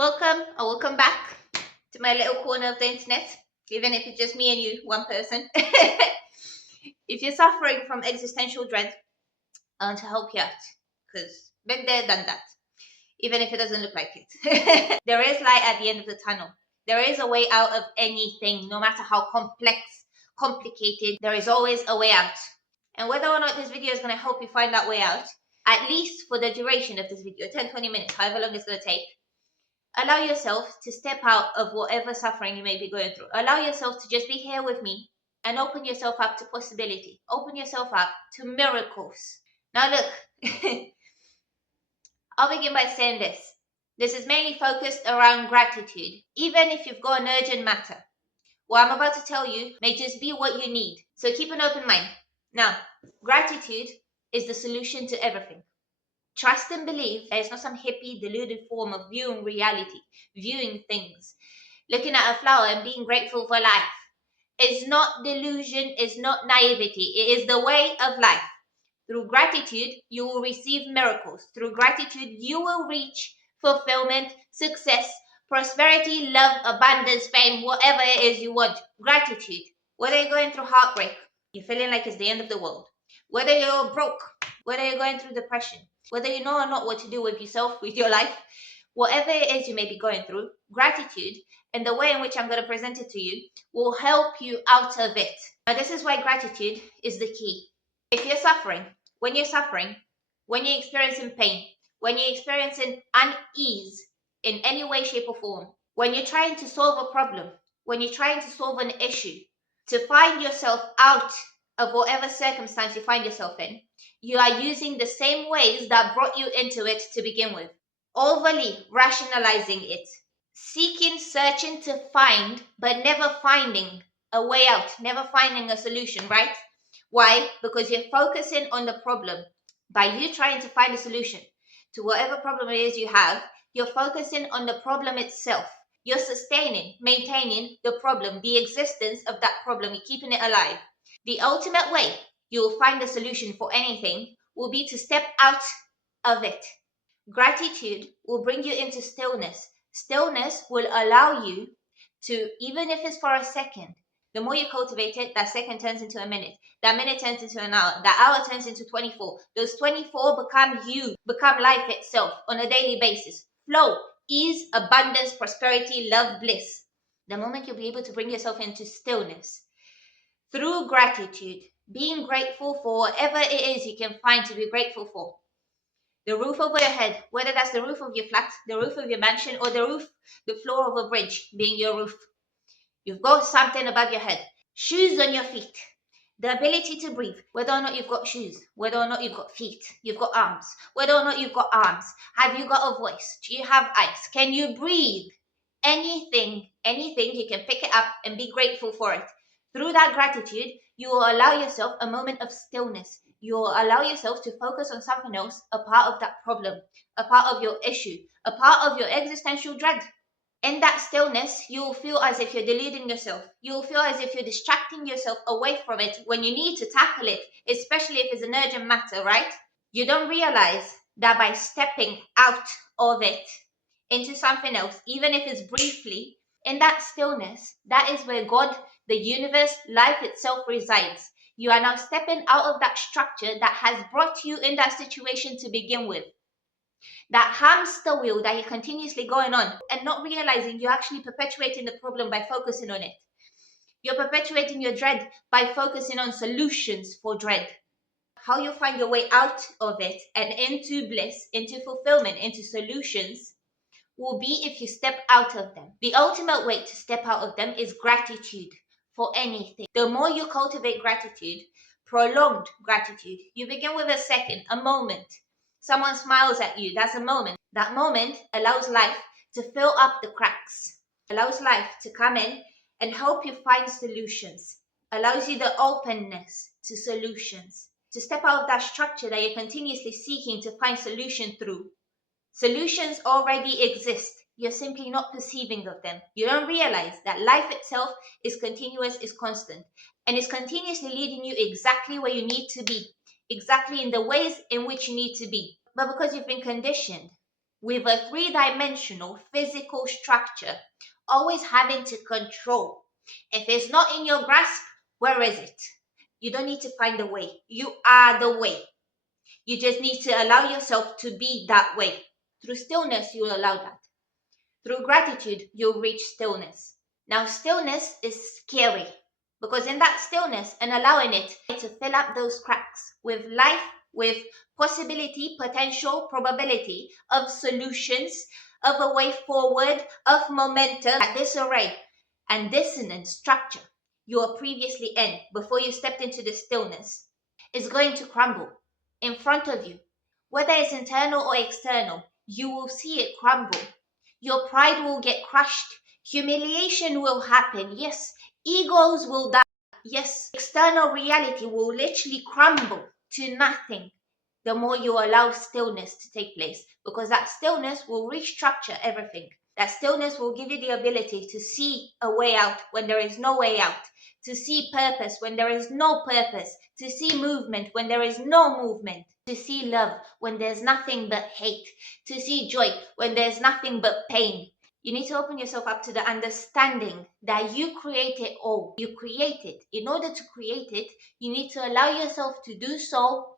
Welcome or welcome back to my little corner of the internet, even if it's just me and you, one person. If you're suffering from existential dread, I want to help you out because been there, done that, even if it doesn't look like it. There is light at the end of the tunnel. There is a way out of anything, no matter how complicated, there is always a way out. And whether or not this video is going to help you find that way out, at least for the duration of this video, 10-20 minutes, however long it's going to take, allow yourself to step out of whatever suffering you may be going through. Allow yourself to just be here with me and open yourself up to possibility. Open yourself up to miracles. Now look, I'll begin by saying this. This is mainly focused around gratitude, even if you've got an urgent matter. What I'm about to tell you may just be what you need. So keep an open mind. Now, gratitude is the solution to everything. Trust and believe that it's not some hippie, deluded form of viewing reality, viewing things. Looking at a flower and being grateful for life. It's not delusion, it's not naivety. It is the way of life. Through gratitude, you will receive miracles. Through gratitude, you will reach fulfillment, success, prosperity, love, abundance, fame, whatever it is you want. Gratitude. Whether you're going through heartbreak, you're feeling like it's the end of the world. Whether you're broke, whether you're going through depression, whether you know or not what to do with yourself, with your life, whatever it is you may be going through, gratitude and the way in which I'm going to present it to you will help you out of it. Now, this is why gratitude is the key. If you're suffering, when you're experiencing pain, when you're experiencing unease in any way, shape, or form, when you're trying to solve a problem, when you're trying to solve an issue, to find yourself out of whatever circumstance you find yourself in, you are using the same ways that brought you into it to begin with. Overly rationalizing it. Seeking, searching to find, but never finding a way out, never finding a solution, right? Why? Because you're focusing on the problem. By you trying to find a solution to whatever problem it is you have, you're focusing on the problem itself. You're sustaining, maintaining the problem, the existence of that problem. You're keeping it alive. The ultimate way you will find a solution for anything will be to step out of it. Gratitude will bring you into stillness. Stillness will allow you to, even if it's for a second, the more you cultivate it, that second turns into a minute. That minute turns into an hour. That hour turns into 24. Those 24 become you, become life itself on a daily basis. Flow, ease, abundance, prosperity, love, bliss. The moment you'll be able to bring yourself into stillness through gratitude, being grateful for whatever it is you can find to be grateful for. The roof over your head, whether that's the roof of your flat, the roof of your mansion, or the floor of a bridge being your roof. You've got something above your head. Shoes on your feet. The ability to breathe, whether or not you've got shoes, whether or not you've got feet, you've got arms, whether or not you've got arms. Have you got a voice? Do you have eyes? Can you breathe? Anything, you can pick it up and be grateful for it. Through that gratitude, you will allow yourself a moment of stillness. You will allow yourself to focus on something else, a part of that problem, a part of your issue, a part of your existential dread. In that stillness, you will feel as if you're deluding yourself. You will feel as if you're distracting yourself away from it when you need to tackle it, especially if it's an urgent matter, right? You don't realize that by stepping out of it into something else, even if it's briefly, in that stillness, that is where God, the universe, life itself resides. You are now stepping out of that structure that has brought you in that situation to begin with. That hamster wheel that you're continuously going on and not realizing you're actually perpetuating the problem by focusing on it. You're perpetuating your dread by focusing on solutions for dread. How you find your way out of it and into bliss, into fulfillment, into solutions will be if you step out of them. The ultimate way to step out of them is gratitude for anything. The more you cultivate gratitude, prolonged gratitude, you begin with a second, a moment. Someone smiles at you, that's a moment. That moment allows life to fill up the cracks, allows life to come in and help you find solutions, allows you the openness to solutions, to step out of that structure that you're continuously seeking to find solution through. Solutions already exist. You're simply not perceiving of them. You don't realize that life itself is continuous, is constant, and is continuously leading you exactly where you need to be, exactly in the ways in which you need to be. But because you've been conditioned with a three-dimensional physical structure, always having to control. If it's not in your grasp, where is it? You don't need to find a way. You are the way. You just need to allow yourself to be that way. Through stillness, you will allow that. Through gratitude, you'll reach stillness. Now, stillness is scary because in that stillness and allowing it to fill up those cracks with life, with possibility, potential, probability of solutions, of a way forward, of momentum, that disarray and dissonance structure you were previously in before you stepped into the stillness is going to crumble in front of you. Whether it's internal or external, you will see it crumble. Your pride will get crushed. Humiliation will happen. Yes. Egos will die. Yes. External reality will literally crumble to nothing the more you allow stillness to take place, because that stillness will restructure everything. That stillness will give you the ability to see a way out when there is no way out, to see purpose when there is no purpose, to see movement when there is no movement, to see love when there's nothing but hate, to see joy when there's nothing but pain. You need to open yourself up to the understanding that you create it all. You create it. In order to create it, you need to allow yourself to do so.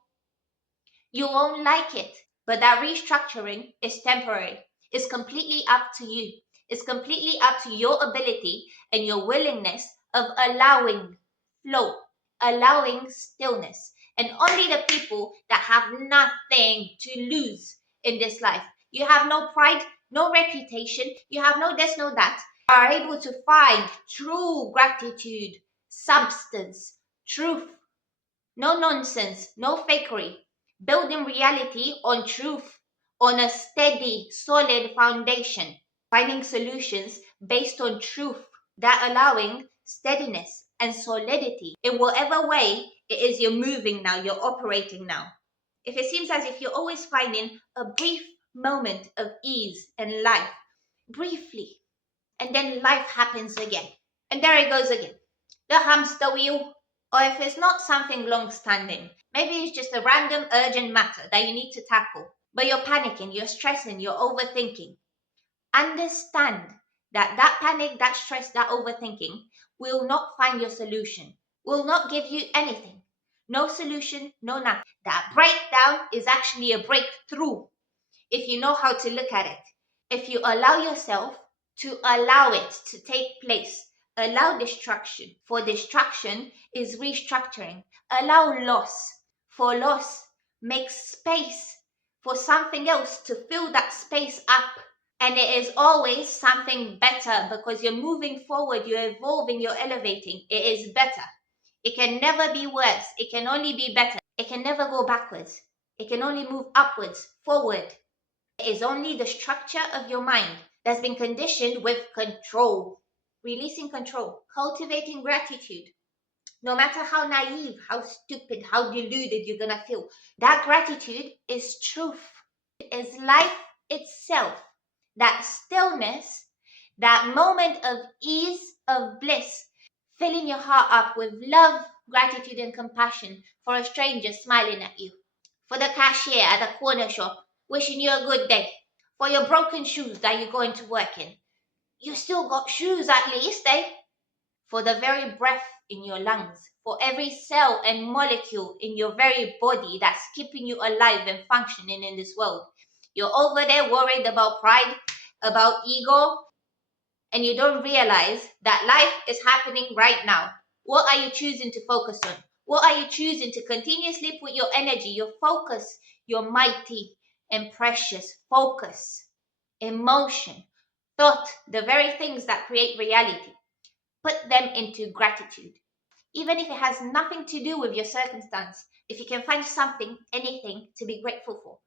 You won't like it, but that restructuring is temporary. It's completely up to you. It's completely up to your ability and your willingness of allowing flow, allowing stillness. And only the people that have nothing to lose in this life, you have no pride, no reputation, you have no this, no that, are able to find true gratitude, substance, truth, no nonsense, no fakery, building reality on truth, on a steady, solid foundation, finding solutions based on truth, that allowing steadiness and solidity in whatever way it is you're moving now, you're operating now. If it seems as if you're always finding a brief moment of ease and life, briefly, and then life happens again, and there it goes again, the hamster wheel. Or if it's not something long standing, maybe it's just a random urgent matter that you need to tackle, but you're panicking, you're stressing, you're overthinking. Understand that that panic, that stress, that overthinking will not find your solution, will not give you anything. No solution, no nothing. That breakdown is actually a breakthrough if you know how to look at it. If you allow yourself to allow it to take place, allow destruction, for destruction is restructuring. Allow loss, for loss makes space for something else to fill that space up. And it is always something better because you're moving forward, you're evolving, you're elevating. It is better. It can never be worse. It can only be better. It can never go backwards. It can only move upwards, forward. It is only the structure of your mind that's been conditioned with control. Releasing control, cultivating gratitude. No matter how naive, how stupid, how deluded you're gonna feel, that gratitude is truth. It is life itself. That stillness, that moment of ease, of bliss, filling your heart up with love, gratitude, and compassion for a stranger smiling at you, for the cashier at the corner shop wishing you a good day, for your broken shoes that you're going to work in. You still got shoes at least, eh? For the very breath in your lungs, for every cell and molecule in your very body that's keeping you alive and functioning in this world. You're over there worried about pride, about ego, and you don't realize that life is happening right now. What are you choosing to focus on? What are you choosing to continuously put your energy, your focus, your mighty and precious focus, emotion, thought, the very things that create reality? Put them into gratitude. Even if it has nothing to do with your circumstance, if you can find something, anything to be grateful for,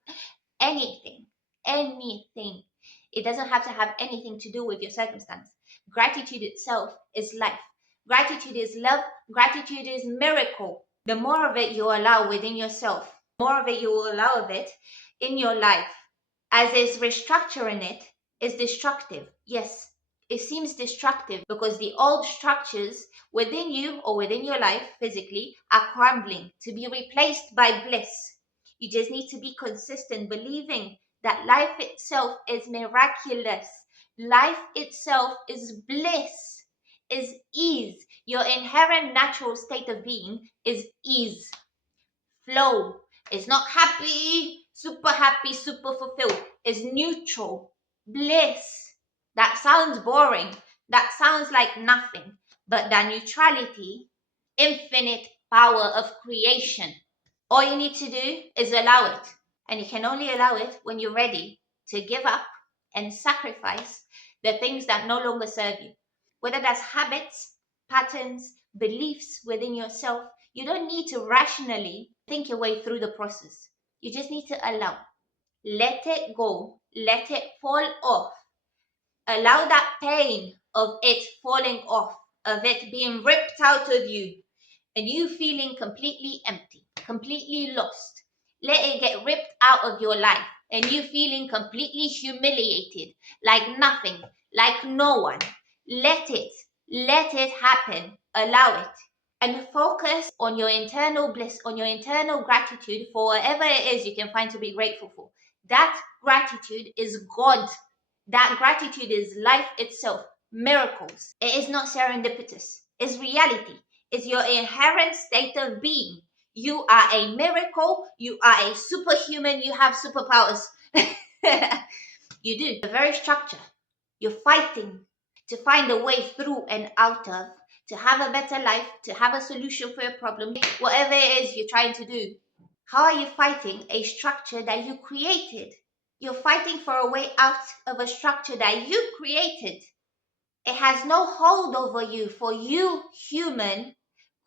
anything, anything. It doesn't have to have anything to do with your circumstance. Gratitude itself is life. Gratitude is love. Gratitude is miracle. The more of it you allow within yourself, the more of it you will allow of it in your life. As is restructuring it is destructive. Yes, it seems destructive because the old structures within you or within your life physically are crumbling to be replaced by bliss. You just need to be consistent, believing that life itself is miraculous. Life itself is bliss, is ease. Your inherent natural state of being is ease, flow. It's not happy, super fulfilled. It's neutral, bliss. That sounds boring. That sounds like nothing. But that neutrality, infinite power of creation. All you need to do is allow it. And you can only allow it when you're ready to give up and sacrifice the things that no longer serve you. Whether that's habits, patterns, beliefs within yourself, you don't need to rationally think your way through the process. You just need to allow. Let it go. Let it fall off. Allow that pain of it falling off, of it being ripped out of you, and you feeling completely empty, completely lost. Let it get ripped out of your life, and you feeling completely humiliated, like nothing, like no one. Let it happen. Allow it. And focus on your internal bliss, on your internal gratitude for whatever it is you can find to be grateful for. That gratitude is God. That gratitude is life itself, miracles. It is not serendipitous. It's reality. It's your inherent state of being. You are a miracle. You are a superhuman. You have superpowers. You do. The very structure you're fighting to find a way through and out of, to have a better life, to have a solution for your problem, whatever it is you're trying to do. How are you fighting a structure that you created? You're fighting for a way out of a structure that you created. It has no hold over you, for you, human,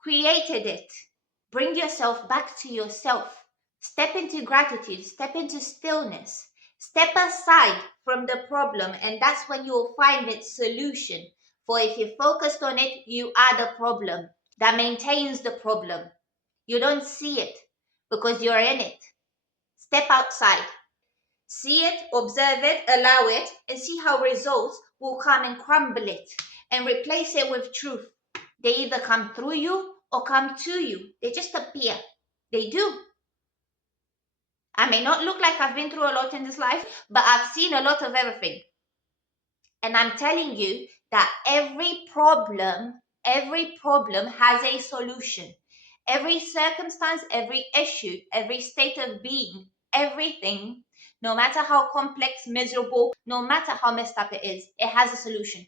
created it. Bring yourself back to yourself. Step into gratitude, step into stillness. Step aside from the problem, and that's when you will find its solution. For if you're focused on it, you are the problem that maintains the problem. You don't see it because you're in it. Step outside. See it, observe it, allow it, and see how results will come and crumble it and replace it with truth. They either come through you or come to you. They just appear. They do. I may not look like I've been through a lot in this life, but I've seen a lot of everything. And I'm telling you that every problem has a solution. Every circumstance, every issue, every state of being, everything, no matter how complex, miserable, no matter how messed up it is, it has a solution.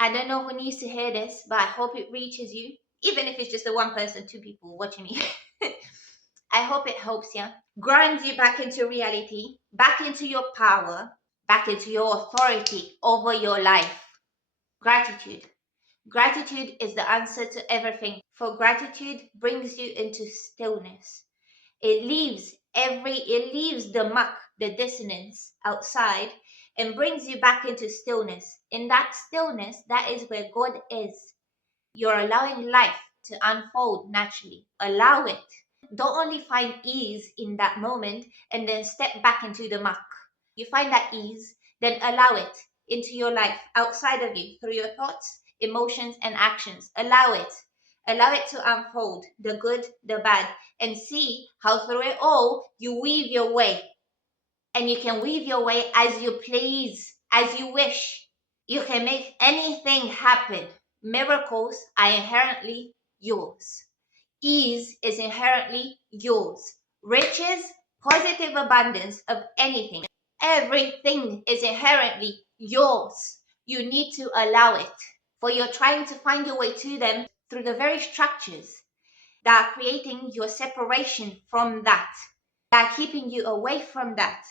I don't know who needs to hear this, but I hope it reaches you. Even if it's just the one person, two people watching me. I hope it helps you. Grounds you back into reality, back into your power, back into your authority over your life. Gratitude. Gratitude is the answer to everything. For gratitude brings you into stillness. It leaves the muck, the dissonance outside, and brings you back into stillness. In that stillness, that is where God is. You're allowing life to unfold naturally. Allow it. Don't only find ease in that moment and then step back into the muck. You find that ease, then allow it into your life, outside of you, through your thoughts, emotions, and actions. Allow it. Allow it to unfold, the good, the bad, and see how through it all you weave your way. And you can weave your way as you please, as you wish. You can make anything happen. Miracles are inherently yours. Ease is inherently yours. Riches, positive abundance of anything, everything is inherently yours. You need to allow it, for you're trying to find your way to them through the very structures that are creating your separation from that keeping you away from that.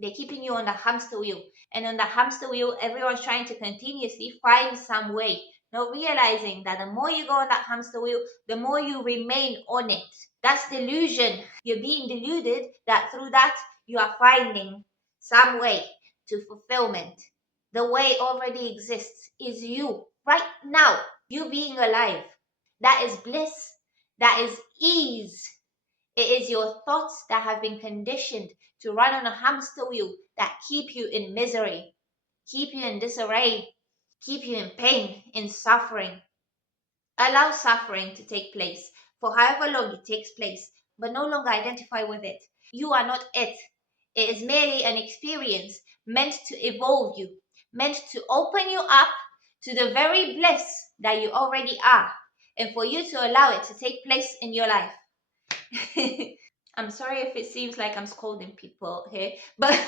They're keeping you on the hamster wheel. And on the hamster wheel, everyone's trying to continuously find some way, not realizing that the more you go on that hamster wheel, the more you remain on it. That's delusion. You're being deluded that through that, you are finding some way to fulfillment. The way already exists is you, right now, you being alive. That is bliss. That is ease. It is your thoughts that have been conditioned to run on a hamster wheel that keep you in misery, keep you in disarray, keep you in pain, in suffering. Allow suffering to take place for however long it takes place, but no longer identify with it. You are not it. It is merely an experience meant to evolve you, meant to open you up to the very bliss that you already are, and for you to allow it to take place in your life. I'm sorry if it seems like I'm scolding people here, but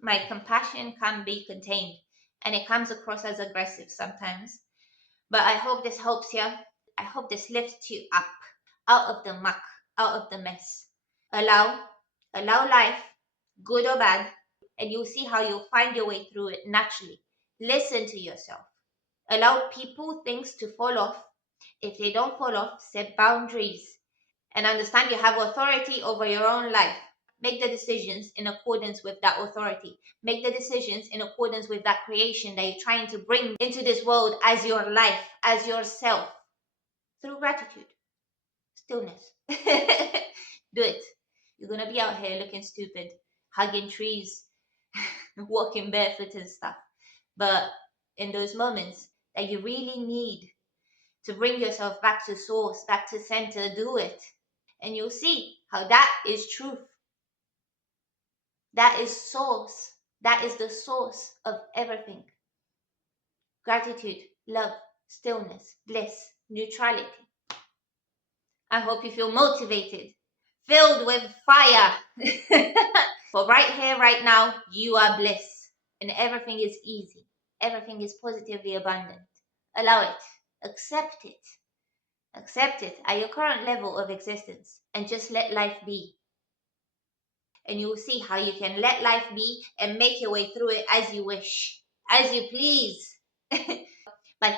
my compassion can be contained and it comes across as aggressive sometimes. But I hope this helps you. I hope this lifts you up, out of the muck, out of the mess. Allow, allow life, good or bad, and you'll see how you'll find your way through it naturally. Listen to yourself. Allow people, things to fall off. If they don't fall off, set boundaries and understand you have authority over your own life. Make the decisions in accordance with that authority. Make the decisions in accordance with that creation that you're trying to bring into this world as your life, as yourself, through gratitude, stillness. Do it. You're going to be out here looking stupid, hugging trees, walking barefoot and stuff. But in those moments that you really need to bring yourself back to source, back to center, do it. And you'll see how that is truth. That is source. That is the source of everything. Gratitude, love, stillness, bliss, neutrality. I hope you feel motivated, filled with fire. For right here, right now, you are bliss. And everything is easy. Everything is positively abundant. Allow it. Accept it. Accept it at your current level of existence. And just let life be. And you will see how you can let life be and make your way through it as you wish, as you please. Bye.